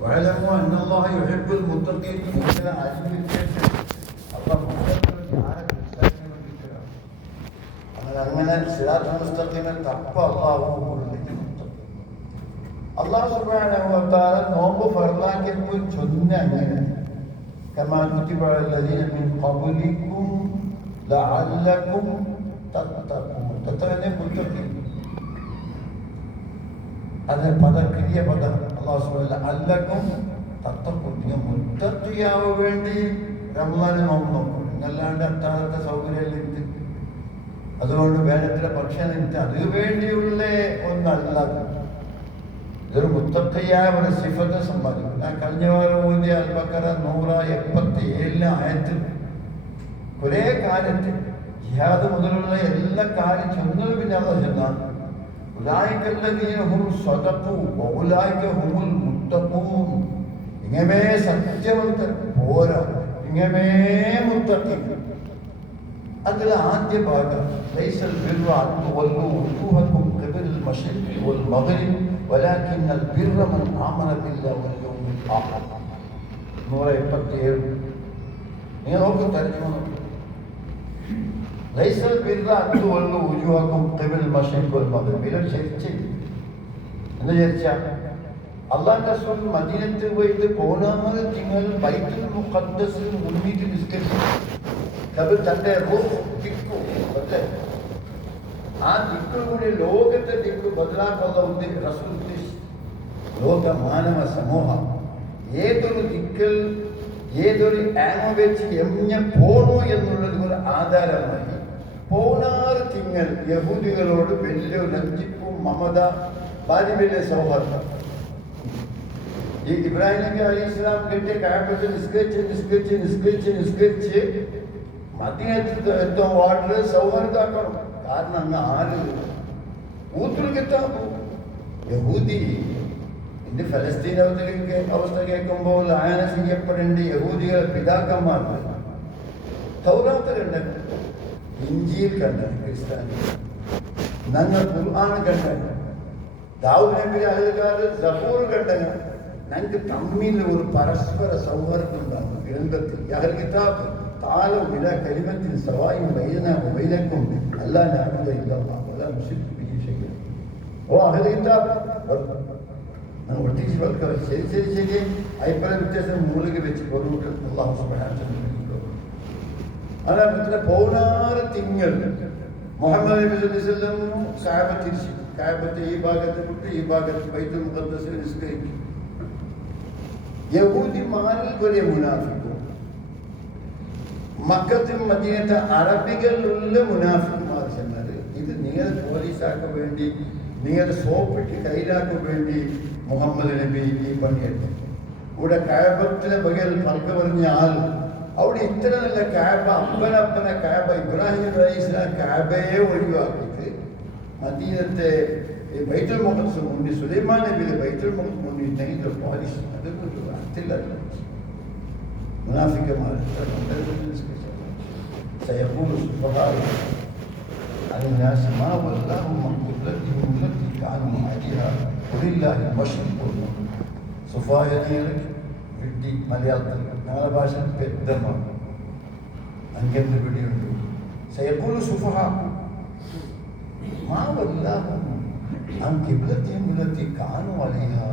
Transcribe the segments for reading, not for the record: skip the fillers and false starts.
واعلموا ان الله يحب المتقين. ഇങ്ങനെ ആരംഭിച്ചിട്ട് അള്ളാഹ് മുത്തഖീനെ ആരംഭിക്കാൻ വേണ്ടിയിട്ടാണ്. അങ്ങനെ സിറാത്തുൽ മുസ്തഖീമിനെ തപ്പ അള്ളാഹു അള്ളാഹു സുബ്ഹാനഹു വ തആല നോമ്പ് ഫർളാക്കിയപ്പോൾ ചൊന്ന അങ്ങനെ കമാ കുതിബ അലല്ലദീന മിൻ ഖബ്ലികും ലഅല്ലകും തത്തഖൂൻ. തത്തഖൂനെ മുത്തഖീൻ അത് ക്രിയ പദം അള്ളാഹു സുബ്ഹാനഹു അല്ലക്കും തത്തഖൂൻ. നിങ്ങൾ മുത്തഖിയാവാൻ വേണ്ടി റമളാനെ നോമ്പ് നോക്കും. എന്നല്ലാണ്ട് അത്താഴത്തെ സൗകര്യമില്ല. അതുകൊണ്ട് വേനത്തിലെ ഭക്ഷണം എനിക്ക് അതിനു വേണ്ടിയുള്ള ഒന്നല്ല. ഇതൊരു മുത്തഖിയായ ഒരു സിഫത്ത് സമ്പാദിക്കും. ഞാൻ കഴിഞ്ഞ വാരം ഓതിയ അൽ ബഖറ 177 ആയത്തിൽ കുറേ കാര്യത്തിൽ ജിഹാദ് മുതലുള്ള എല്ലാ കാര്യം ചെന്നത്. പിന്നെ അള്ളാഹു ചെന്നാണ് ഉലൈകല്ലദീന ഹും സദഖു വഉലൈക ഹുമുൽ മുത്തഖൂൻ. ഇങ്ങമേ സത്യവന്തർ പോരാ, ഇങ്ങമേ മുത്തഖീൻ. അതിൽ ആദ്യ ഭാഗം ലൈസൽ ബിർറ അൻ തുവല്ലു വുജൂഹകും ഖിബലൽ മശ്രിഖി വൽ മഗ്രിബ് വലാകിന്നൽ ബിർറ മൻ ആമന ബില്ലാഹി വൽ യൗമിൽ ആഖിർ. 177. നിങ്ങൾ നോക്കൂ, തർജ്ജമ നോക്കൂ. ലൈസൽ ബിർറ അൻ തുവല്ലു വുജൂഹകും ഖിബലൽ മശ്രിഖി വൽ മഗ്രിബ്. ഇതൊരു ചരിച്ച് എന്ന് വിചാരിച്ചാൽ അള്ളാഹുവിന്റെ റസൂൽ മദീനത്തിൽ പോയിട്ട് 14 തിങ്കൾ ബൈത്തുൽ മുഖദ്ദസിൽ മുന്നിട്ട് നിസ്കരിച്ചു. തന്റെ ആ ദിക്കുകൂടി ലോകത്തെ ദിക്ക് ബദലാക്കുള്ള റസൂൽ ലോക മാനവ സമൂഹം ഏതൊരു ദിക്കൽ ഏതൊരു ആമ വെച്ച് എങ്ങനെ പോണു എന്നുള്ളത് ഒരു ആധാരമായി 16 തിങ്കൾ യഹൂദികളോട് വലിയ ലജ്ജിപ്പും മമത വലിയ സൗഹാർദ്ദം. ഈ ഇബ്രാഹിം നബി അലൈഹി സ്വലാം കെട്ടിയ കാബത്ത് നിസ്കരിച്ച് മദീനത്തെ വാർഡിൽ സൗഹാർദ്ദമാക്കണം. കാരണം അങ്ങ് ആര് ഊത്തുൽക്കിത്താബ് യഹൂദി ഇന്ന് ഫലസ്തീൻ അവസ്ഥ കേൾക്കുമ്പോൾ ആയന ചെയ്യപ്പെടേണ്ട യഹൂദികളെ പിതാക്കന്മാർക്ക് തൗറാത്ത് കണ്ടത്, ഇഞ്ചീൽ കണ്ടത്, ക്രിസ്ത്യാനി ഞങ്ങൾ ഖുർആൻ കണ്ടത്, ദാവൂദ് നബി അഹ്ലുകാർ സബൂർ കണ്ടത്. ഞങ്ങൾക്ക് തമ്മിൽ ഒരു പരസ്പര സൗഹാർദ്ദം ഉണ്ടാകും. ഗ്രന്ഥത്തിൽ അഹ്ലുൽ കിതാബ് تعالوا إلى كلمة سواء بيننا وبينكم ألا نعبد إلا الله ولا نشرك به شيئا. وأهل الكتاب ನಾನು ಒಟ್ಟಿಗೆ ಬರ್ತಾರೆ. ಸರಿ ಅಭಿಪ್ರಾಯ ವ್ಯತ್ಯಾಸ ಮೂಲಿಗೆ ಬೆಚ್ಚಿ ಬರುವುದು ಅಲ್ಲಾಹು ಸುಬ್ಹಾನಹು ಅಲ್ಲ. ಮತ್ತೆ 16 ತಿಂಗಳು മുഹമ്മദ് നബി സല്ലല്ലാഹു അലൈഹി വസല്ലം കഅബ തിരിച്ചു. കഅബത്തെ ഈ ഭാഗത്ത് വിട്ട് ഈ ഭാഗത്ത് ബൈത്തുൽ മുഖദ്ദസിൽ നിസ്കരിക്കും. യഹൂദിമാരിൽ വലിയ മുനാഫിഖ്, മക്കത്തും മദീനത്തെ അറബികളിലുള്ള മുനാഫിഖുമാർ ചെന്നത് ഇത് നിങ്ങൾ പോലീസാക്കാൻ വേണ്ടി, നിങ്ങൾ സോപ്പിട്ട് കയ്യിലാക്കാൻ വേണ്ടി മുഹമ്മദ് നബി ഈ പണിയെടുത്തു. ഇവിടെ കഅബത്തിലെ ബഗൽ പൽക്ക പറഞ്ഞ ആൾ അവിടെ ഇത്ര നല്ല കഅബ അപ്പന കഅബ ഇബ്രാഹിം നബി അലൈഹി സ്വലാം കഅബയെ ഒഴിവാക്കിയിട്ട് മദീനത്തെ ബൈത്തുൽ മുഖദ്ദസ് മുന്നിൽ സുലൈമാൻ നബിയുടെ ബൈത്തുൽ മുഖദ്ദസ് മുന്നിൽ പോലീസ് അതൊരു അർത്ഥമില്ല. മുനാഫിക്കന്മാർ سيقول السفهاء عن الناس ما ولاهم عن قبلتهم التي كانوا عليها ولله المشرق والمغرب. സുഫായനിയർക്ക് വിഡ്ഢി മലയാളത്തിൽ ഞങ്ങളുടെ ഭാഷ പെద్దമാണ്. അങ്കെന്ത് പിടിയുണ്ട്. സയഖൂലു സുഫഹ മാ വല്ലാഹും അൻ ഖിബ്ലതിഹിം അല്ലതി കാനൂ അലൈഹാ.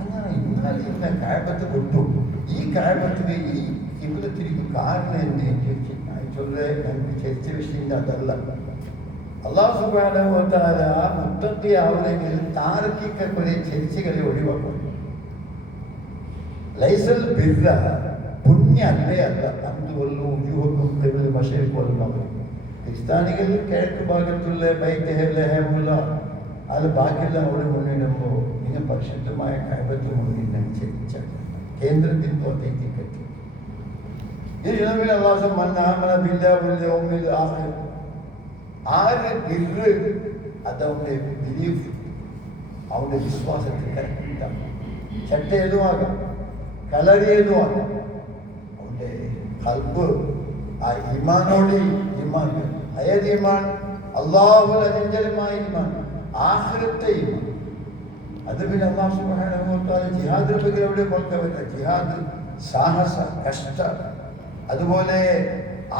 അങ്ങനെ ഇന്നലെ ഇന്ന കഅബത്ത് വിട്ടു, ഈ കഅബത്തിലെ ഈ ഖിബ്ലത്തിലേക്ക് കാരണം എന്ന് ചോദിച്ചു. ഞങ്ങൾക്ക് ചരിച്ച വിഷയം അതല്ല. അല്ലാഹു സുബ്ഹാനഹു വ തആല മുത്തഖിയാവണമെങ്കിൽ താർക്കിക കുറെ ചരിച്ചുകളെ ഒഴിവാക്കും. ലൈസൽ ബിർറ പുണ്യല്ലേ അല്ല അൻതുവല്ലു വുജൂഹകും ഖിബലൽ മശ്രിഖി വൽ മഗ്രിബ്. ക്രിസ്ത്യാനികൾ കിഴക്ക് ഭാഗത്തുള്ള ബൈത്തുൽ അത് ബാക്കിയെല്ലാം അവിടെ മുന്നിടുമ്പോൾ നിങ്ങൾ പരിശുദ്ധമായ കഅബത്ത് മുന്നിൽ ചരിച്ച കേന്ദ്രത്തിൽ തോറ്റേക്ക് കെട്ടി. ഈ ഇളവിൽ അല്ലാഹു മന്നാമന ബില്ലാഹി വൽ യൗമിൽ ആഖിർ. ആര് ബിർറ് അതവന്റെ ബിലീഫ്, അവന്റെ വിശ്വാസത്തിൽ കറക്റ്റാണ്. ചട്ട ഏതുമാകാം, കളരി ഏതുമാകാം, അവന്റെ ഖൽബ് ആ ഈമാനോട് ഈമാൻ. ഏത് ഈമാൻ? അല്ലാഹുവിൽ അചഞ്ചലമായ ഈമാൻ, ആഖിറത്തെ ഈമാൻ. അത് പിന്നെ അല്ലാഹു സുബ്ഹാനഹു വ തആല ജിഹാദിനെ പറ്റി എവിടെ കൊടുക്കവില്ല. ജിഹാദ് സാഹസ, കഷ്ട, അതുപോലെ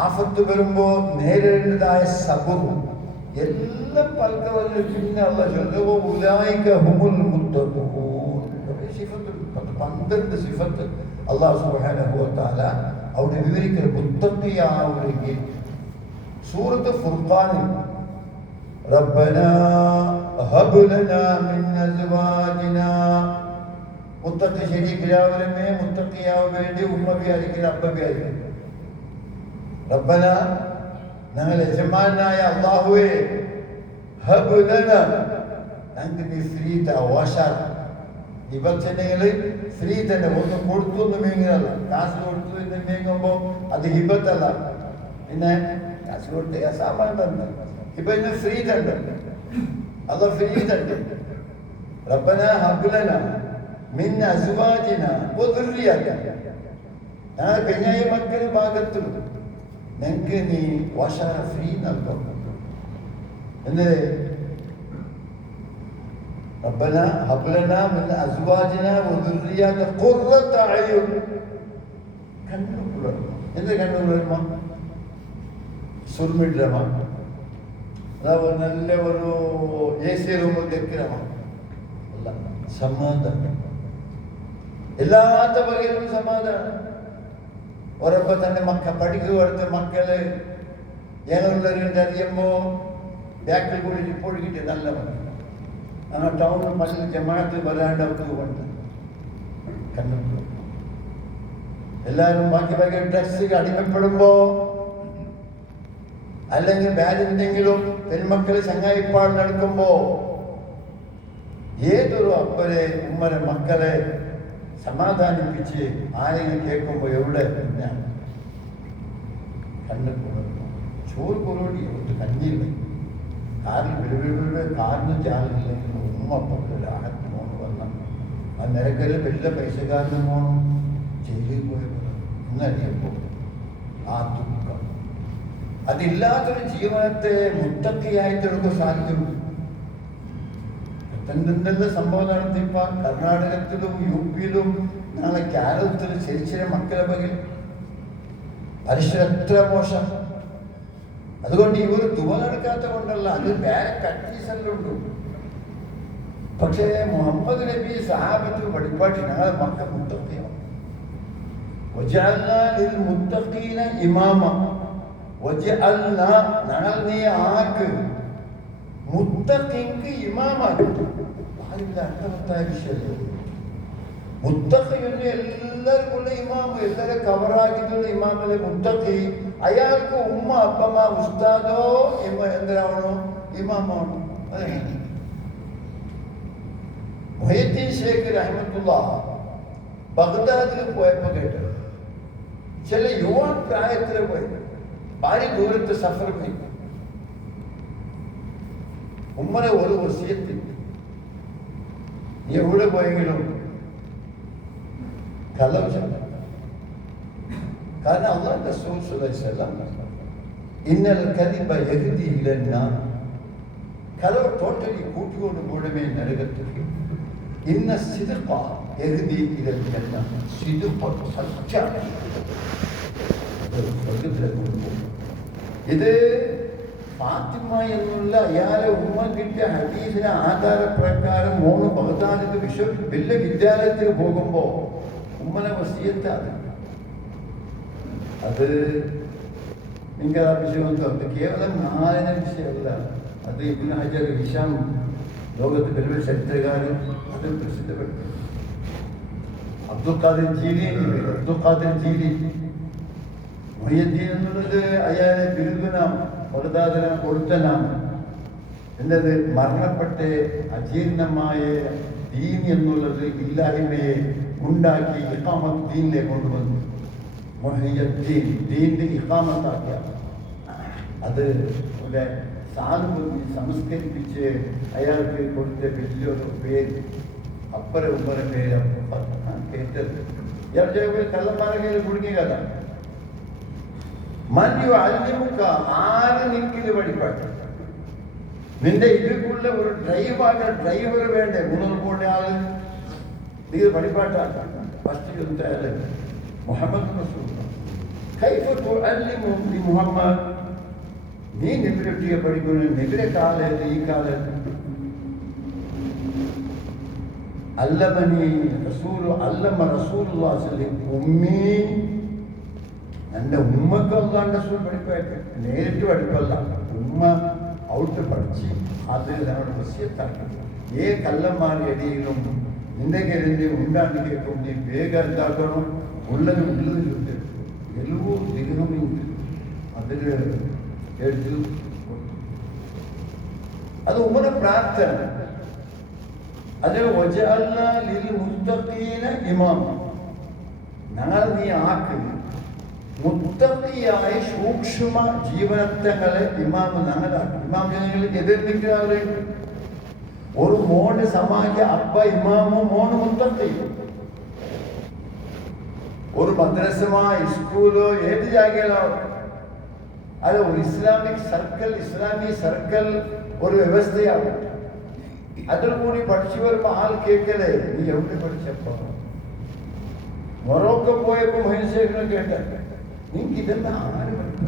ആഫത്ത് വരുമ്പോൾ നേരിടേണ്ടതായ സബറും എല്ലാം പൽക്കവല്ല. പിന്നെ അല്ലാഹു ഉലൈക ഹുമുൽ മുത്തഖൂൻ 12 സിഫത്ത് അല്ലാഹു സുബ്ഹാനഹു വ തആല അവിടെ വിവരിക്കുന്ന മുത്തഖിയാവരെങ്കിൽ സൂറത്ത് ഫുർഖാനിൽ റബ്ബനാ ഹബ് ലനാ മിൻ അസ്വാജിനാ മുത്തഖി ശരീക്കിലാവരമേ മുത്തഖിയാവ വേണ്ടി ഉമ്മ വിചാരിക്കില്ല, അപ്പ വിചാരിക്കില്ല. റബ്ബന ഞങ്ങൾ യജമാനായ അല്ലാഹുവേ ഹബ് ലനാ ഞങ്ങൾക്ക് നീ ഫ്രീ ഓഷാർ ഹിബത്തുണ്ടെങ്കിൽ ഫ്രീ തന്നെ ഒന്ന് കൊടുത്തു എന്ന് മീങ്ങനല്ല. കാശ് കൊടുത്തു എന്ന് മീങ്ങുമ്പോ അത് ഹിബത്തല്ല. പിന്നെ കാശ് കൊടുത്ത സാമാൻ തന്നെ ഹിബ ഫ്രീ തന്നെ, അത് ഫ്രീ തന്നെ. റബ്ബന ഹബ് ലനാ മിൻ അസ്വാജിനാ വ ദുർരിയതിനാ ഞങ്ങൾ പെഞ്ഞായ മക്കൾ ഭാഗത്തും ഞങ്ങൾക്ക് നീ ഓഷാർ ഫ്രീ നൽകും. എന്തേ ربنا هب لنا من ازواجنا وذرياتنا قرة اعين. എന്ത് കണ്ണുകളമ്മ സുർമിടമ നല്ല ഒരു AC റൂമിൽ തെക്കിരമ അല്ല, സമാധാനം എല്ലാത്ത വകയിലും സമാധാനം. ഒരപ്പ തന്നെ പഠിക്കുവാടുത്ത മക്കള് ഞങ്ങളുള്ളവരുണ്ട് അറിയുമ്പോ ബാക്കിൽ കൂടി റിപ്പോർട്ട് കിട്ടിയ നല്ല മക്കൾ ആ ടൗണിൽ പല ജമാഅത്ത് വരാണ്ടവർക്ക് കൊണ്ട് കണ്ടു. എല്ലാവരും ബാക്കി ബാക്കി ഡ്രഗ്സ് അടിമപ്പെടുമ്പോ അല്ലെങ്കിൽ വേറെന്തെങ്കിലും പെൺമക്കള് ചങ്ങായിപ്പാട് നടക്കുമ്പോ ഏതൊരു അപ്പരെ ഉമ്മരെ മക്കളെ സമാധാനിപ്പിച്ച് ആരെങ്കിലും കേൾക്കുമ്പോ എവിടെ ഞാൻ കണ്ണു ചോറ് കൊറോടി കഞ്ഞില്ല കാറിൽ വെളുവെളുടെ കാറിന് ചാലില്ലെങ്കിൽ ഉമ്മ അപ്പൊക്കെ ആഹത്ത് മോണ് വന്ന ആ നിരക്കല് വലിയ പൈസക്കാരന് മോണം ജയിലിൽ പോയത് ഇന്നറിയപ്പോ ആ ദുഃഖം അതില്ലാത്തൊരു ജീവനത്തെ മുത്തക്കിയായിട്ടെടുക്കാൻ സാധിക്കും. എന്തെന്തെല്ലാം സംഭവം നടത്തിപ്പ കർണാടകത്തിലും UP-യിലും നാളെ കേരളത്തിലും ചെറിയ മക്കളെ പകൽ പരിസരം എത്ര മോശം. അതുകൊണ്ട് ഇവർ ദുവ നടക്കാത്ത കൊണ്ടല്ല, അത് വേറെ കട്ടീസെല്ലുണ്ട്. പക്ഷേ മുഹമ്മദ് നബി സഹാബത്ത് പഠിപ്പാട്ടി ഞങ്ങളെ മക്കൾ മുത്തഖിയാണ്. വജഅൽനാ ലിൽ മുത്തഖീന ഇമാമ വജഅൽനാ ഞങ്ങൾ നീ ആക്ക് മുത്തഖിക്ക് ഇമാമാക്കും. അതിന്റെ അർത്ഥവത്തായ വിഷയമല്ലേ മുത്തഖിന് എല്ലാവർക്കുള്ള ഇമാമ്, എല്ലാവരും കവറാക്കിയിട്ടുള്ള ഇമാമല്ലേ മുത്തഖി. അയാൾക്ക് ഉമ്മ അപ്പമ്മ ഉസ്താദോ എന്തിനാവണോ ഇമാമാണോ. അതെ മുഹയ്യദ്ദീൻ ഷേഖ് റഹ്മത്തുള്ളാഹ് ബഗ്ദാദിൽ പോയപ്പോ കേട്ടത് ചില യുവാ പ്രായത്തിൽ പോയി ഭാര്യ ദൂരത്ത് സഫർ പോയി ഉമ്മനെ ഒരു വസിയത്ത് എവിടെ പോയെങ്കിലും കലവ് ചെല്ല. കാരണം അല്ലാഹു റസൂൽ സ്വല്ലല്ലാഹു അലൈഹി വസല്ലം ഇന്നൽ കദിബ യഹ്ദി ഇലന്നാർ കലവ് ടോട്ടലി കൂട്ടിക്കൊണ്ട് പോടമേ നരകത്തിലേക്ക്. ഇന്ന സിദ്ഖ യഹ്ദി ഇലൽ ജന്ന സിദ്ഖ സത്യം ഇത് ഫാത്തിമ എന്നുള്ള അയാളെ ഉമ്മ കിട്ടിയ ഹദീസിന്റെ ആധാരപ്രകാരം മോണ് ബഗ്ദാദിക്ക് വലിയ വിദ്യാലയത്തിൽ പോകുമ്പോ ഉമ്മനെ വസിയത്താണ്. അത് നിങ്ങൾക്ക് ആ വിഷയം അത് കേവലം നാലിന വിഷയമല്ല. അത് ഇബ്നു ഹജർ ഹിഷാം ലോകത്ത് വലിയ ചരിത്രകാരൻ അത് പ്രസിദ്ധപ്പെട്ടു. അബ്ദുൽ ഖാദിർ ജീലി മുഹയ്യദ്ദീൻ എന്നുള്ളത് അയാളെ ബിരുദനാം ബഗ്ദാദിന് കൊടുത്ത നാമം. എന്നത് മരണപ്പെട്ട് അജീർണമായ ദീൻ എന്നുള്ളത് ഇല്ലായ്മയെ ഉണ്ടാക്കി ഇഖാമത്ത് ദീനിലേക്ക് കൊണ്ടുവന്നു. മുഹയ്യദ്ദീൻ ദീനിന്റെ ഇഖാമത്താക്കിയ അത് ഇവിടെ സാധുബുദ്ധി സംസ്കരിപ്പിച്ച് അയാൾക്ക് കൊടുത്ത വലിയൊരു പേര് അപ്പറ ഉമ്മറ പേര് കേട്ടത്. ഇയാൾ കള്ളന്മാരെ കുടുങ്ങിയ കഥ. മഞ്ഞു അല്ലിമുക്ക ആറ് നിക്കില് പഠിപ്പാട്ട് നിന്റെ ഇതിലുള്ള ഒരു ഡ്രൈവർ വേണ്ടേ? മുന്നോട്ട് പോകേണ്ട ആള് ഇത് പഠിപ്പാട്ടാണ്. ഫസ്റ്റ് എന്തായാലും മുഹമ്മദ് റസൂൽ കൈഫ തുഅല്ലിമു ബി മുഹമ്മദ്, നീ നബിയെ പഠിക്കുന്നു. നബിയുടെ കാലത്ത് ഈ കാലത്ത് അല്ലമനി റസൂലു അല്ലമ റസൂലുള്ളാഹി സ്വല്ലല്ലാഹു ഉമ്മി, എൻ്റെ ഉമ്മക്ക് അല്ലാഹുവിൻ്റെ റസൂൽ പഠിപ്പായിട്ട് നേരിട്ട് പഠിപ്പല്ല, ഉമ്മ ഔട്ട് പഠിച്ച് അത് നമ്മുടെ വസിയത്താക്കി. കല്ലന്മാരുടെ ഇടയിലും നിന്റെ കരുതി ഉണ്ടാണ്ട് കേൾക്കും. നീ വേഗം എന്താക്കണം? ഉള്ളത് ചുറ്റും എല്ലൂ ദിനമില്ല അതിൽ എടുത്ത് അത് ഉമ്മയുടെ പ്രാർത്ഥന. അത് വജഅൽനാ ലിൽ മുത്തഖീന ഇമാമ, ഞങ്ങൾ നീ ആക്ക് മുത്തഖിയായ സൂക്ഷ്മ ജീവനത്തങ്ങളെ ഇമാമ് ഞങ്ങളാക്കി. ഇമാം ജനങ്ങൾക്ക് എതിർ നിൽക്കുന്നവര് ഒരു മോന് സമാജ അപ്പ ഇമാമോ മോന് മുത്തഖി. ഒരു മദ്രസമോ സ്കൂളോ ഏത് ജാഗയിലോ അത് ഒരു ഇസ്ലാമിക് സർക്കിൾ ഒരു വ്യവസ്ഥയാവും. അതിൽ കൂടി പഠിച്ചു വരുമ്പോ ആൾ കേൾക്കലേ, നീ എവിടെ പഠിച്ചപ്പോ? മൊറോക്കോ പോയപ്പോ മനുഷ്യനെ കേട്ട നിങ്ങൾക്ക് ഇതെല്ലാം ആര് പഠിപ്പ?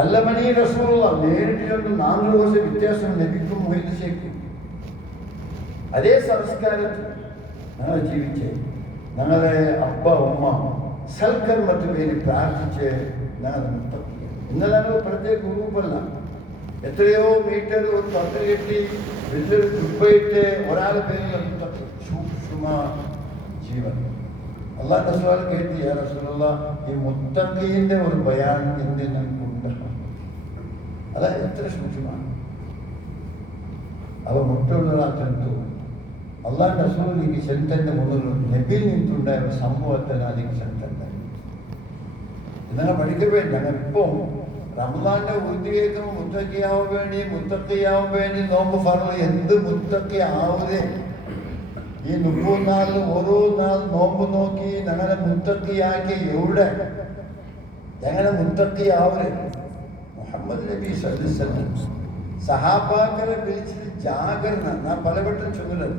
അല്ലമനി റസൂലുള്ള നേരിട്ട് 400 വർഷം വ്യത്യാസം ലഭിക്കും. മൊയ്തശേക്കും അതേ സംസ്കാരത്തിൽ ഞങ്ങൾ ജീവിച്ച് ഞങ്ങളെ അപ്പ ഉമ്മ സൽക്കർമ്മത്തിന് വേണ്ടി പ്രാർത്ഥിച്ച് ഞങ്ങൾ ഇന്നലെ പ്രത്യേക ഗ്രൂപ്പല്ല, എത്രയോ മീറ്റർ ഒരു പത്ത് കെട്ടി വലിയൊരു തുപ്പയിട്ട് ഒരാളെ പേരിൽ സൂക്ഷ്മ ജീവൻ. അള്ളാഹ് റസൂൽ കേട്ടി, യാ റസൂലല്ലാഹ്, ഈ മുത്തഖീന്റെ ഒരു ബയാൻ എന്ത് ഞങ്ങൾക്കുണ്ട്? അതാ എത്ര സൂക്ഷ്മമാണ്. അവ മുട്ടുള്ളതാക്കു അള്ളാഹ് റസൂൽ എനിക്ക് ചെലുത്തന്റെ മുതൽ നബിയിൽ നിന്നുണ്ടായ ഒരു സംഭവത്തിന് അതിക്ക് ചെലുത്തണ്ട. നിങ്ങൾ പഠിക്കപ്പോ ഞങ്ങൾ ഇപ്പം റമദാന്റെ ഉദ്യോഗം മുത്തക്കിയാവാൻ വേണ്ടി നോമ്പ് ഫർള്. എന്ത് മുത്തക്കി ആവൂലേ? ഈ 30 നാളിൽ ഓരോ നാൾ നോമ്പ് നോക്കി ഞങ്ങളെ മുത്തക്കിയാക്കി. എവിടെ ഞങ്ങളെ മുത്തക്കിയാവൂലേ? മുഹമ്മദ് നബി സല്ലല്ലാഹു അലൈഹി വസല്ലം സഹാബാക്കളെ വിളിച്ചിട്ട് ജാഗരണ. ഞാൻ പലവട്ടം ചൊല്ലുന്നത്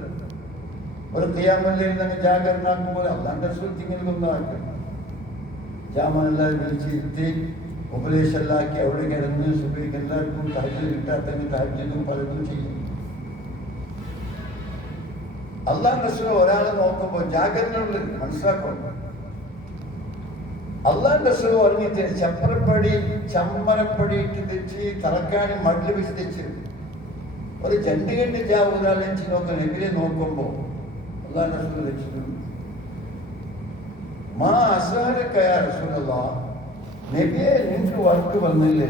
ഒരു ഖിയാമല്ലയിൽ ഞങ്ങൾ ജാഗരണാക്കുമ്പോൾ അല്ലാണ്ട് റസൂൽ തിങ്ങൽക്കൊന്നാക്കണം. ജാമാനെല്ലാം വിളിച്ചിരുത്തി ഉപദേശമെല്ലാക്കി അവിടെ കിടന്ന് സുബഹിക്ക് എല്ലാവർക്കും തഹജ്ജുദ് കിട്ടാത്തതിന് തഹജ്ജുദും പലതും ചെയ്യും. അള്ളാഹ് റസൂൽ ഒരാളെ നോക്കുമ്പോൾ ജാഗ്രത മനസ്സിലാക്കണം. അള്ളാഹ് റസൂൽ പറഞ്ഞിട്ട് ചമ്മരപ്പടിയിട്ട് തെച്ച് തറക്കാനും മടിൽ വെച്ച് തെച്ച് ഒരു ജണ്ടുകെട്ട് ഒരാളെച്ച് നോക്കാൻ എതിരെ നോക്കുമ്പോൾ അള്ളാഹ് റസൂൽ വെച്ചിട്ടുണ്ട്. മാ അസ്ഹറക യാ റസൂലല്ലാഹ്, നബിയെ നിങ്ങൾക്ക് വർക്ക് വന്നില്ലേ?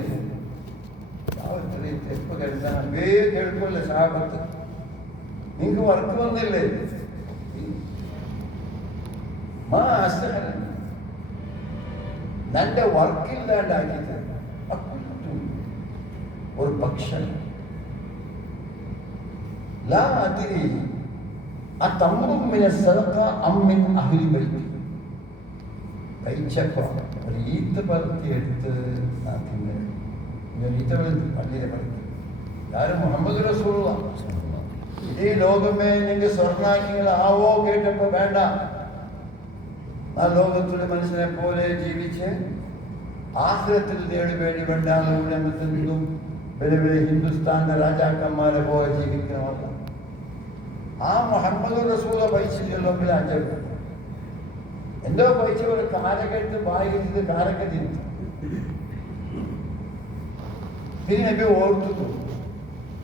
എപ്പോൾ കരുതാൻ വേഗം കേൾക്കുമല്ലേ സഹാബത്ത്, നിങ്ങൾക്ക് വർക്ക് വന്നില്ലേ? മാ അസ്ഹറ, നന്റെ വർക്കില്ലാണ്ടാക്കിയത് ഒരു പക്ഷം. ലാ അദ്രി അതംറും മിന സദഖ അം മിൻ അഹ്ലി ബൈത്തി. കഴിച്ചപ്പോൾ ഒരു ഈത്ത് പലത്തി എടുത്ത് ഈത്ത പലത്തി പള്ളിയിലെ പലത്തി ഞാനും മുഹമ്മദ് റസൂലുള്ളാഹി ഇതേ ലോകമേ നിങ്ങൾക്ക് സ്വർണ്ണാക്കികളാവോ കേട്ടപ്പോ വേണ്ട. ആ ലോകത്തിലെ മനുഷ്യനെ പോലെ ജീവിച്ച് ആഖിറത്തിൽ നേടുവേണ്ടി വേണ്ടാളുടെ നിന്നും വലിയ വലിയ ഹിന്ദുസ്ഥാന്റെ രാജാക്കന്മാരെ പോലെ ജീവിക്കണമല്ല. ആ മുഹമ്മദ് റസൂല പൈസ അജബ് എന്തോ പൈസ ഒരു കാരക്കെടുത്ത് വായിക്കുന്നത് കാരക്ക തിന്നു. പിന്നെ നബി ഓർത്തു,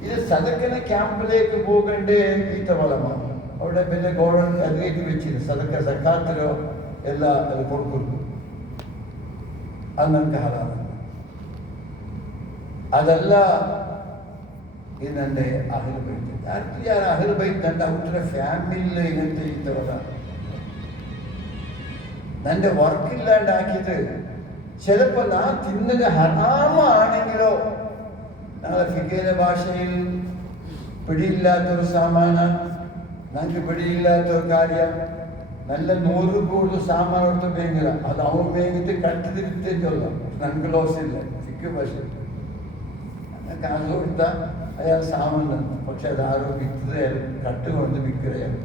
ഇത് സദക്കന ക്യാമ്പിലേക്ക് പോകേണ്ടേ ഈത്ത വളമാണ്. അവിടെ പിന്നെ ഗവൺമെന്റ് അത് കയറ്റി വെച്ചിരുന്നു. സദക്ക സക്കാത്തിലോ എല്ലാം അത് കൊടുക്കുന്നു. അത് നമുക്ക് ഹറാമാണ്. അതല്ല ഇത് എൻ്റെ അഹ്ലു ബൈത്ത്. ഞാൻ അഹ്ലു ബൈത്ത് എൻ്റെ അവരുടെ ഫാമിലിയിൽ ഇങ്ങനത്തെ ഈത്ത വള എൻ്റെ വർക്കില്ലാണ്ടാക്കിയത് ചിലപ്പോൾ ഞാൻ തിന്നത് ഹറാമാണെങ്കിലോ ഞങ്ങളെ ഫിഖിന്റെ ഭാഷയിൽ പിടിയില്ലാത്തൊരു സാമാന, ഞങ്ങൾക്ക് പിടിയില്ലാത്തൊരു കാര്യം, നല്ല 100 കൂടുതൽ സാമാൻ എടുത്ത് ഭയങ്കര അത് അവൻ ഭയങ്കര കട്ട് തിരുത്തേക്കുള്ള ഞങ്ങൾക്ക് ലോസില്ല ഫിഖ് ഭാഷ. കാശ് കൊടുത്താൽ അയാൾ സാമന്ന്, പക്ഷെ അത് ആരോ വിൽക്കുകയാലും കട്ട് കൊണ്ട് വിൽക്കുകയാണ്,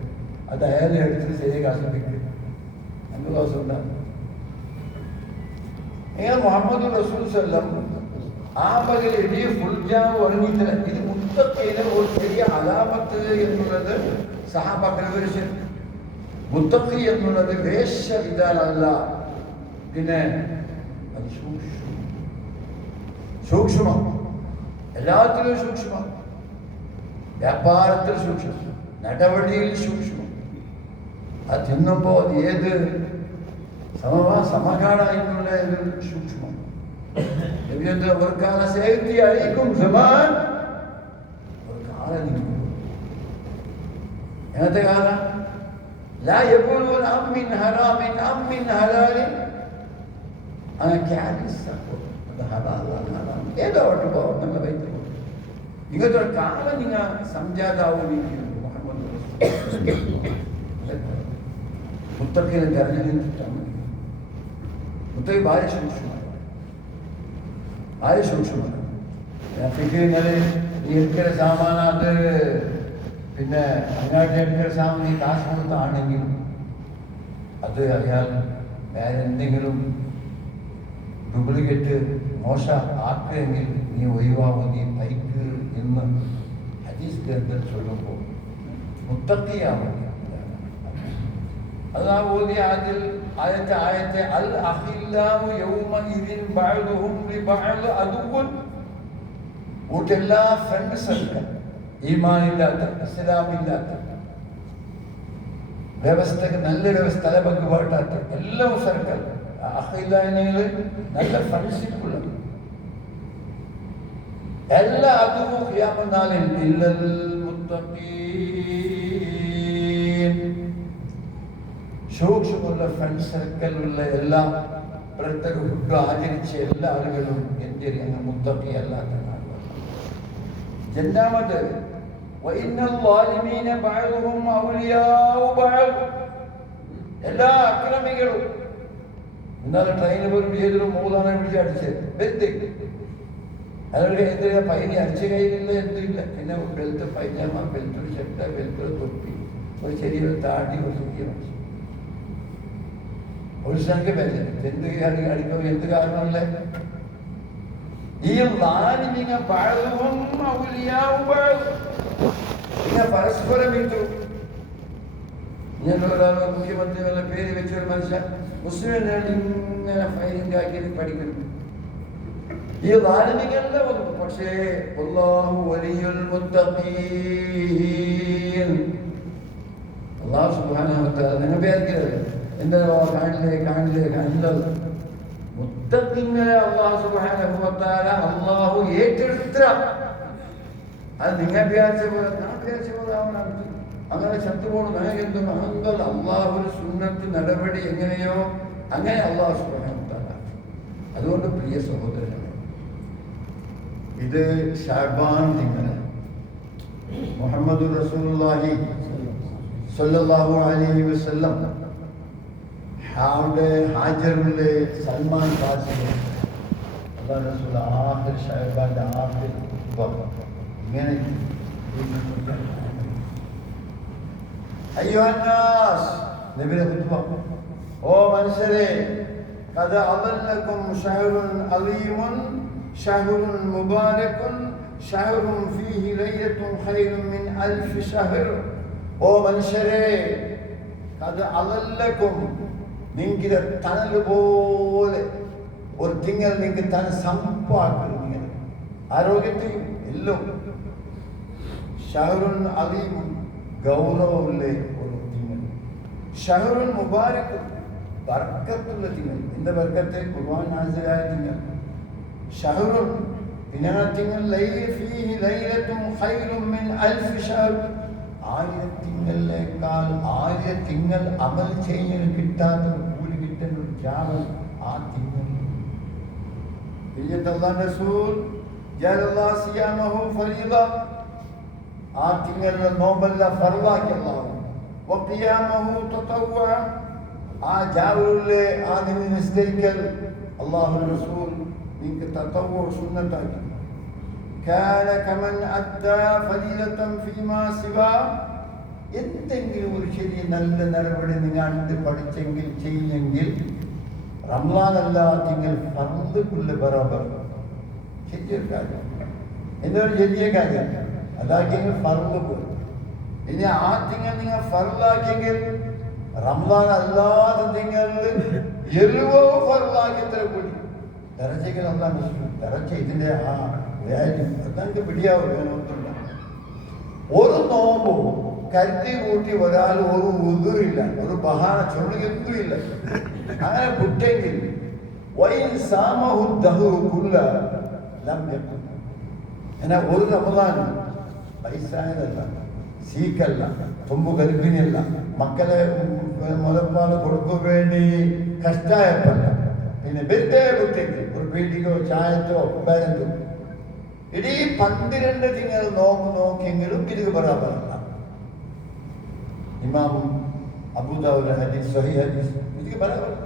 അത് അയാളെ എടുത്തിട്ട് ശരിയ കാശ് വിൽക്കുക. അന്ന് ദിവസം ഉണ്ടാകും. മുഹമ്മദ് റസൂൽ സല്ലം ആ വകയിൽ എടിയ ഫുൾജാവ് ഉറങ്ങിയിട്ടില്ല. ഇത് മുത്തഖീന ഒരു ചെറിയ അലാമത്ത് എന്നുള്ളത് സഹാബാക്കൾ വിവരിച്ചു. മുത്തഖി എന്നുള്ളത് വേശ്യ വിധാനല്ല, പിന്നെ അത് സൂക്ഷ്മം, എല്ലാത്തിലും സൂക്ഷ്മം, വ്യാപാരത്തിൽ സൂക്ഷ്മം, നടപടിയിൽ സൂക്ഷ്മം. അത് തിന്നുമ്പോൾ അത് ഏത് സമകാലായിട്ടുള്ള സൂക്ഷ്മം. ഒരു കാലം സേവത്തി അഴിക്കും സമാൻ, ഒരു കാലം നിൽക്കും. എങ്ങനത്തെ കാലം? ലാ യഖൂലൂന അമ്മിൻ ഹറാമിൻ അമ്മിൻ ഹലാലിൻ, അങ്ങനെ ഏതോട്ട് പോകും നിങ്ങൾ വൈദ്യുതി. ഇങ്ങനത്തെ ഒരു കാലം നിങ്ങൾ സംജാതാവുകയും മുഹമ്മദ് മുത്തഖീനെ തെരഞ്ഞെടുത്തിട്ടാണ്. മുത്തഖി ഭാര്യ സൂക്ഷ്മമാണ്. ഫിഖിങ്ങൾ ഈ എടുക്കുന്ന സാമാനത്, പിന്നെ അങ്ങോട്ട് എടുക്കുന്ന സാമാൻ ഈ കാശ് കൊടുത്താണെങ്കിലും അത് അയാൾ വേറെ എന്തെങ്കിലും ഡ്യൂപ്ലിക്കേറ്റ് മോശ ആക്കുകയെങ്കിൽ നീ ഒഴിവാകും, നീ പൈക്ക് എന്ന് ഹദീസ് ഗ്രന്ഥം ചൊല്ലുമ്പോൾ മുത്തഖിയാവും. അല്ലാഹു ഓതി ആയത്തെ അൽ അഖില്ലാഹു യൗമഇദിൻ ബഅദുഹും ലിബഅദ് അദുവ്വൻ. എല്ലാ ഫ്രണ്ട് സർക്കിൾ, ഈമാനില്ലാത്ത ഇസ്ലാമില്ലാത്ത വ്യവസ്ഥക്ക് നല്ല വ്യവസ്ഥ തലപങ്കുപാട്ടാത്ത എല്ലാം സർക്കിൾ അഖില്ലാനെങ്കിൽ നല്ല ഫ്രണ്ട്ഷിപ്പുള്ള എല്ലാ അതുവും ഖിയാമത്ത് നാളിൽ ഇല്ലൽ മുത്തഖീൻ. സൂക്ഷ്മമുള്ള ഫ്രണ്ട് സർക്കിളുള്ള എല്ലാ പ്രത്യേക ഫുഡ് ആചരിച്ച എല്ലാ ആളുകളും എൻ്റെ മുത്തഖി അല്ലാത്ത ആളുകൾ. രണ്ടാമത് എല്ലാ അക്രമികളും ഇന്നലെ ട്രെയിനിൽ പോലും ഏതൊരു മൂന്നാണ് വിളിച്ച് അടിച്ചത് ബെൽറ്റ്, അവരുടെ എന്തിനാ പൈനി അടിച്ച കയ്യിലില്ല, എന്തില്ല. പിന്നെ belt pyjama, belt shirt, belt തൊപ്പി, ഒരു ചെറിയൊരു താടി, ഒരു ചെറിയ മനസ്സ്, ഒരു സംഖ്യ ബെല്ല്. എന്ത് അടിക്കുമ്പോൾ എന്ത് കാരണമല്ലേ? ഈ ലാലിമിങ്ങ പഴവും ഇങ്ങനെ പരസ്പരം വിട്ടു. ഇങ്ങനെ ഒരാൾ മുഖ്യമന്ത്രി വല്ല പേര് വെച്ചൊരു മനുഷ്യൻ മുസ്ലിം ഇങ്ങനെ ഫൈലിംഗ് ആക്കി പഠിക്കുന്നു. ഈ ലാലിമിങ്ങല്ല വന്നു. പക്ഷേ അല്ലാഹു വലിയുൽ മുത്തഖീൻ, അല്ലാഹു സുബ്ഹാനഹു വ തആല നിങ്ങൾ വിചാരിക്കുന്നത് എന്താ കാണില്ലേ കണ്ടത്? മുത്തഖീങ്ങളെ അല്ലാഹു സുബ്ഹാനഹു വ തആല അല്ലാഹു ഏറ്റെടുത്ത. അത് നിങ്ങൾ വിചാരിച്ച പോലെ ഞാൻ വിചാരിച്ച പോലെ ആവണം. അങ്ങനെ ചത്തുപോകണം എന്തും അഹങ്കൾ അള്ളാഹുവിന്റെ സുന്നത്ത് നടപടി എങ്ങനെയോ അങ്ങനെ അള്ളാഹു സുബ്ഹാനഹു വ തആല. അതുകൊണ്ട് പ്രിയ സഹോദരങ്ങളെ, ഇത് ശഅബാൻ തിങ്കളാണ്. മുഹമ്മദ് റസൂലുള്ളാഹി സ്വല്ലല്ലാഹു അലൈഹി വസല്ലം അവിടെ ഹാജറിലെ സൽമാൻ ഫാസിലെ അല്ലാഹു റസൂൽ ആഖിർ ശഅബാന്റെ ആഖിർ ഇങ്ങനെ അയ്യുഹന്നാസ് നബിയുടെ ഖുത്ബ, ഓ മനുഷ്യരെ, ഖദ അദല്ലകും ശഹറുൻ അലീമുൻ ശഹറുൻ മുബാരകുൻ ശഹറുൻ ഫീഹി ലൈലത്തുൻ ഖൈറുൻ മിൻ അൽഫി ശഹർ. ഓ മനുഷ്യരെ, ഖദ അദല്ലകും, നിങ്ങളുടെ തണൽ പോലെ ഒരു തിങ്കൾ നിങ്ങൾക്ക് തന സംപ്പാക്കുന്നു. നിങ്ങൾ ആരോഗ്യത്തെയും എല്ലാം. ഷഹറുൻ അലീമുൻ, ഗൗരവമുള്ള ഒരു തിങ്കൾ. ഷഹറുൻ മുബാരക്, ബർക്കത്തുള്ള തിങ്കൾ. എന്താ ബർക്കത്ത്? ഖുർആൻ നാസിലായ തിങ്കൾ. ഷഹറുൻ, പിന്നെ ആ തിങ്കൾ ഫീഹി ലൈലത്തുൻ ഖൈറുൻ മിൻ അൽഫി ശഹർ, 1000 തിങ്കളിലേക്കാൾ 1000 തിങ്കൾ അമൽ ചെയ്യാൻ കിട്ടാത്ത കൂലി കിട്ടുന്ന ഒരു ജാമൽ ആ തിങ്കൾ. അല്ലാഹു റസൂൽ ജഅലല്ലാഹു സിയാമഹു ഫരീദ, ആ തിങ്കളിലെ നോമ്പല്ല ഫർളാക്കി അല്ലാഹു. വഖിയാമഹു തതവ്വുഅ, ആ ജാവലിലെ ആ നിങ്ങൾ നിസ്കരിക്കൽ അല്ലാഹു റസൂൽ നിങ്ങൾക്ക് തതവ്വു സുന്നത്താക്കി. കാന കമൻ അദ്ദാ ഫരീലതൻ ഫീമാ സിവാ. എന്തെങ്കിലും ഒരു ശരി നല്ല നടപടി നിങ്ങൾ പഠിച്ചെങ്കിൽ ചെയ്യെങ്കിൽ റംസാൻ അല്ലാതെങ്കിൽ ഫർദുൽ ബറബർ ശരിയൊരു കാര്യം, എന്നൊരു ചെറിയ കാര്യം അതാക്കിയെങ്കിൽ ഫർദ് പോയി. ഇനി ആ തിങ്കൾ നിങ്ങൾ ഫർദാക്കിയെങ്കിൽ റംസാൻ അല്ലാതെ നിങ്ങൾ എഴുവോ ഫർദാക്കി കൂടി ദർജകൾ എന്താണ് ദർജ ഇതിൻ്റെ ആ അതെനിക്ക് പിടിയാവില്ല. ഒരു നോമ്പും കരുതി കൂട്ടി ഒരാൾ ഒരു ഉതിറില്ല, ഒരു ബഹാന ചൊല്ലുകയില്ല. അങ്ങനെ വിട്ടെങ്കിൽ എന്നാ ഒരു റമദാൻ പൈസയല്ല, സീക്കല്ല, തുമ്പ് ഗർഭിണിയല്ല, മക്കളെ മുലപ്പാല് കൊടുക്കാൻ വേണ്ടി കഷ്ടായപ്പല്ല. പിന്നെ വെറുതെ വിട്ടെങ്കിൽ ഒരു പീടികോ ചായത്തോ ബാരന്തോ ഇടീ 12 തിങ്കൾ നോമ്പ് നോക്കിയെങ്കിലും ഇത് ബറാബറല്ല. ഇമാം അബൂദാവൂദ് ഹദീസ് സ്വഹീഹ് ഹദീസ് ഇത് ബറാബറല്ല.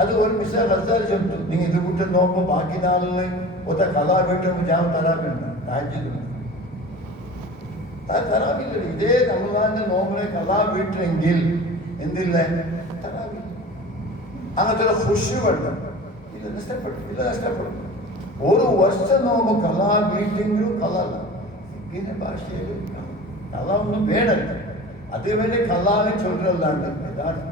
അത് ഒരു മിസാൽ റസാൽ ചൊല്ലു, നിങ്ങൾ ഇത് കൂട്ടി നോക്കുമ്പോൾ ബാക്കി നാളിൽ ഒത്ത കലാ വീട്ടും ഞാൻ തരാറുണ്ട്. തരാവില്ല. ഇതേ റമദാന്റെ നോമ്പിനെ കലാ വീട്ടിലെങ്കിൽ എന്തില്ല തരാവില്ല. അങ്ങനത്തെ ഖുശൂ വേണ്ട. ഇത് നഷ്ടപ്പെടും. ഒരു വർഷം നോമ്പ് കലാ വീട്ടെങ്കിലും കലല്ല. പിന്നെ ഭാഷയിൽ കല ഒന്നും വേണം. അതുവേണ്ടി കലാവിനെ ചൊല്ലല്ലാണ്ട് യഥാർത്ഥ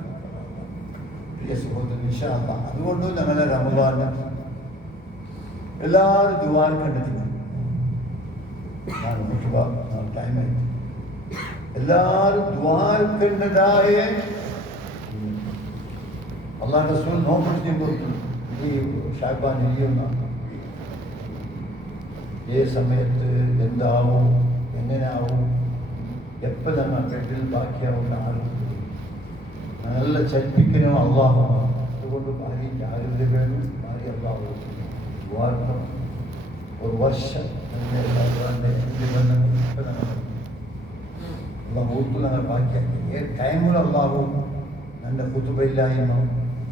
പ്രിയ സുഹൃത്തുക്കളെ ഇൻഷാ അല്ലാഹ്. അതുകൊണ്ട് ഞങ്ങളെ റമദാൻ എല്ലാവരും ദുആ കണ്ടെത്തി ടൈമായി എല്ലാവരും ദുആ കണ്ടതായ അല്ലാഹു റസൂൽ നോക്കിയിട്ട് ഈ ഷാബാൻ ഇരിയുന്ന ഏ സമയത്ത് എന്താവും, എങ്ങനെയാവും, എപ്പോൾ ഞങ്ങൾ വീട്ടിൽ ബാക്കിയാവുന്ന ആളുകൾ നല്ല ചലിപ്പിക്കണോ അള്ളാഹുമാണ്. അതുകൊണ്ട് ഭാര്യയ്ക്ക് ആരോഗ്യം വേണം, ഭാര്യ അള്ളാഹു വാർക്കണം. ഒരു വർഷം ഊർത്ത് ഞങ്ങൾ ബാക്കിയാക്കി. ഏത് ടൈമിൽ അള്ളാഹു നല്ല കുതുബയില്ലായ്മ,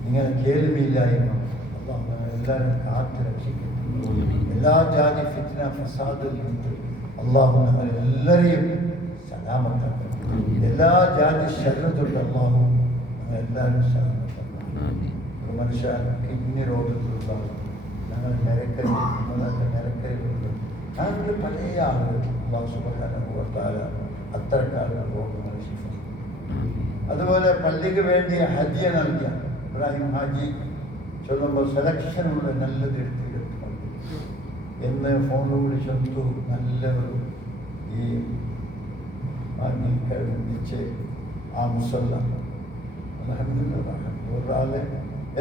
ഇങ്ങനെ കേൾവിയില്ലായ്മ അള്ളാഹു ഞങ്ങൾ എല്ലാവരും കാത്ത് രക്ഷിക്കും. എല്ലാ ജാതി ഫിത്ന ഫസാദിലും അള്ളാഹു ഞങ്ങൾ എല്ലാവരെയും സലാമത്താക്കും. എല്ലാ ജാതി ശരണത്തുണ്ട് അള്ളാഹു ഞങ്ങൾ എല്ലാവരും സലാമത്താക്കും. ഒരു മനുഷ്യ കിഡ്നി രോഗത്തിലുള്ള ഞങ്ങൾ നിരക്കരുണ്ട്. ഞങ്ങൾ പല ആളുകൾ അള്ളാഹു സുബ്ഹാനഹു വ തആല അത്തരക്കാരുടെ രോഗങ്ങൾ ശിഫ. അതുപോലെ പള്ളിക്ക് വേണ്ടി ഹദിയ നൽകിയ ഇബ്രാഹിം ഹാജി ചൊല്ലുമ്പോൾ സെലക്ഷനുള്ള നല്ലത് എടുത്ത് എന്ന് ഫോണിലൂടെ ചൊല്ലു. നല്ലൊരു ഈ വാങ്ങിക്കഴിച്ച് ആ മുസല്ല ഒരാളെ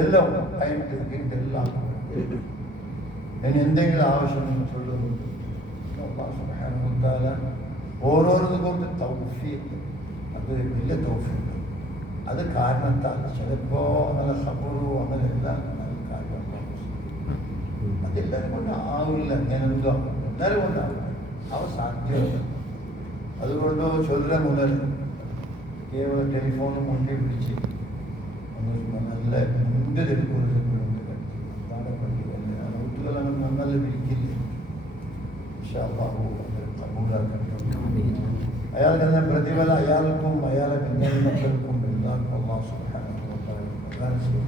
എല്ലാം കഴിഞ്ഞിട്ട് എല്ലാം ഇനി എന്തെങ്കിലും ആവശ്യം ചൊല്ലുന്നുണ്ട്. ഓരോരുത്തർക്കും തൗഫീഖ്, അത് വലിയ തൗഫീഖ്. അത് കാരണത്താൽ ചിലപ്പോൾ നല്ല സബൂറും അങ്ങനെ എല്ലാം കാര്യം അതെല്ലാവരും കൊണ്ട് ആവില്ല. അങ്ങനെ എന്തോ എല്ലാവരും കൊണ്ടാവില്ല, അവ സാധ്യമല്ല. അതുകൊണ്ട് ചൊല്ല മുതൽ കേവലം ടെലിഫോണും മുണ്ടി പിടിച്ച് നല്ല മുൻ്റെ തെരുക്കുകളുണ്ട്. വീട്ടുകളങ്ങനെ നല്ല വിളിക്കില്ലേ. അയാൾക്ക് തന്നെ പ്രതിഫലം അയാൾക്കും അയാളെ പിന്നണി മക്കൾക്കും എല്ലാവർക്കും അല്ലാഹു സുബ്ഹാനഹു വ തആല പ്രദാനം ചെയ്യും.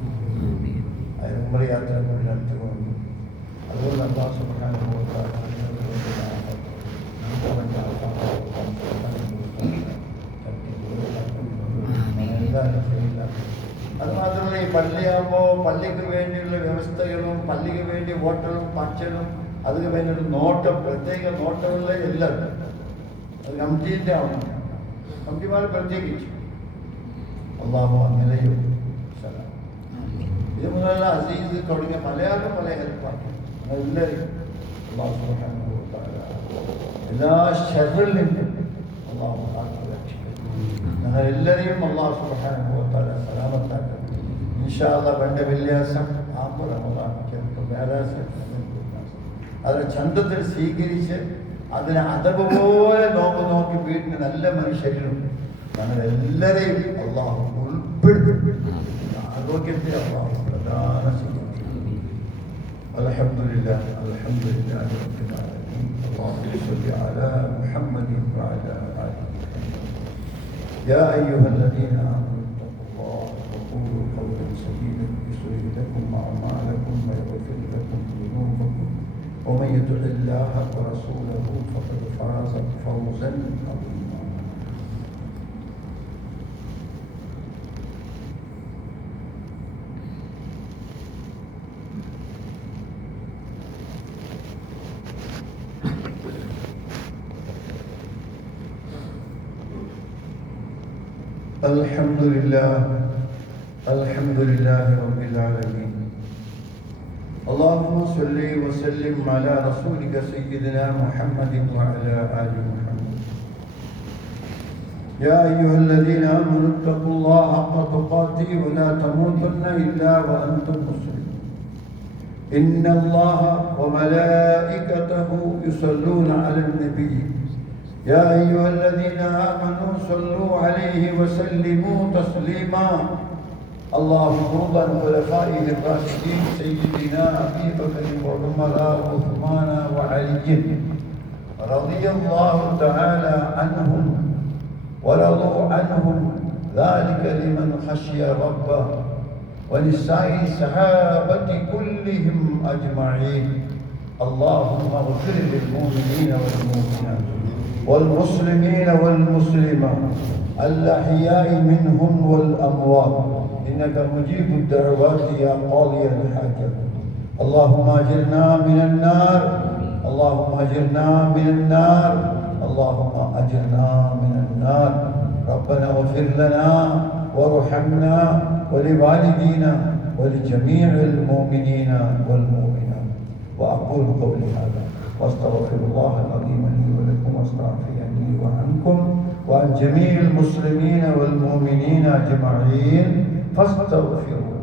അയാൾ ഉംറ യാത്ര കൂടി നടത്തിക്കൊണ്ട് അതുകൊണ്ട് അല്ലാഹു സുബ്ഹാനഹു വ തആല അത് മാത്രമല്ല, ഈ പള്ളിയാകുമ്പോൾ പള്ളിക്ക് വേണ്ടിയുള്ള വ്യവസ്ഥകളും പള്ളിക്ക് വേണ്ടി ഹോട്ടലും ഭക്ഷണവും അതിന് വേണ്ടിയൊരു നോട്ടം, പ്രത്യേക നോട്ടമുള്ള എല്ലാം അത് കമ്മിറ്റീൻ്റെ ആവണം. കമ്മിറ്റിമാർ പ്രത്യേകിച്ചു അല്ലാഹു അങ്ങനെയോ ഇത് മുതലുള്ള അസീസ് തുടങ്ങിയ പലയാൾക്കും പല ഹെൽപ്പാക്കി എല്ലാവരും അല്ലാഹു സുബ്ഹാനഹു വ തആല എല്ലാ ശർറിൽ നിന്നും അല്ലാഹു ഞങ്ങൾ എല്ലാവരെയും അല്ലാഹു സുബ്ഹാനഹു വ തആല സലാമത്താക്കും. ഇൻഷാ അല്ലാഹ് പണ്ട് വെള്ളിയാസം ആകുമ്പോൾ റമദാൻ ചിലപ്പോൾ വ്യാഴാഴ്ച അതിനെ ചന്തത്തിൽ സ്വീകരിച്ച് അതിനെ അതവ് പോലെ നോക്കി വീട്ടിന് നല്ല മനുഷ്യരും ഞങ്ങൾ എല്ലാവരെയും അല്ലാഹു ഉൾപ്പെടുത്തി ആരോഗ്യത്തെ അല്ലാഹു പ്രധാന الحمد لله رب العالمين. اللهم صل على محمد وعلى آله. يا أيها الذين آمنوا اتقوا الله وقولوا قولا سديدا يصلح لكم أعمالكم ويغفر لكم ذنوبكم ومن يطع الله ورسوله فقد فاز فوزا عظيما. الحمد لله رب العالمين. اللهم صل وسلم على رسولك سيدنا محمد وعلى آل محمد. يا أيها الذين آمنوا اتقوا الله حق تقاته ولا تموتن إلا وأنتم مسلمون. إن الله وملائكته يصلون على النبي. يا أيها الذين آمنوا صلوا عليه وسلموا تسليما. اللهم ارض عن خلفائه الراشدين سيدنا أبي بكر وعمر وعثمان وعلي رضي الله تعالى عنهم ورضوا عنهم، ذلك لمن خشي ربه، ولسائر الصحابة كلهم أجمعين. اللهم اغفر للمؤمنين والمؤمنات والمسلمين والمسلمات الأحياء منهم والأموات إنك مجيب الدعوات يا قاضي الحاجات. اللهم أجرنا من النار، اللهم أجرنا من النار، اللهم أجرنا من النار. ربنا اغفر لنا وارحمنا ولوالدينا ولجميع المؤمنين والمؤمنات. وأقول قولي هذا واستغفر الله العظيم لي ولكم واستغفرني وعنكم وعن جميع المسلمين والمؤمنين أجمعين فاستغفروه.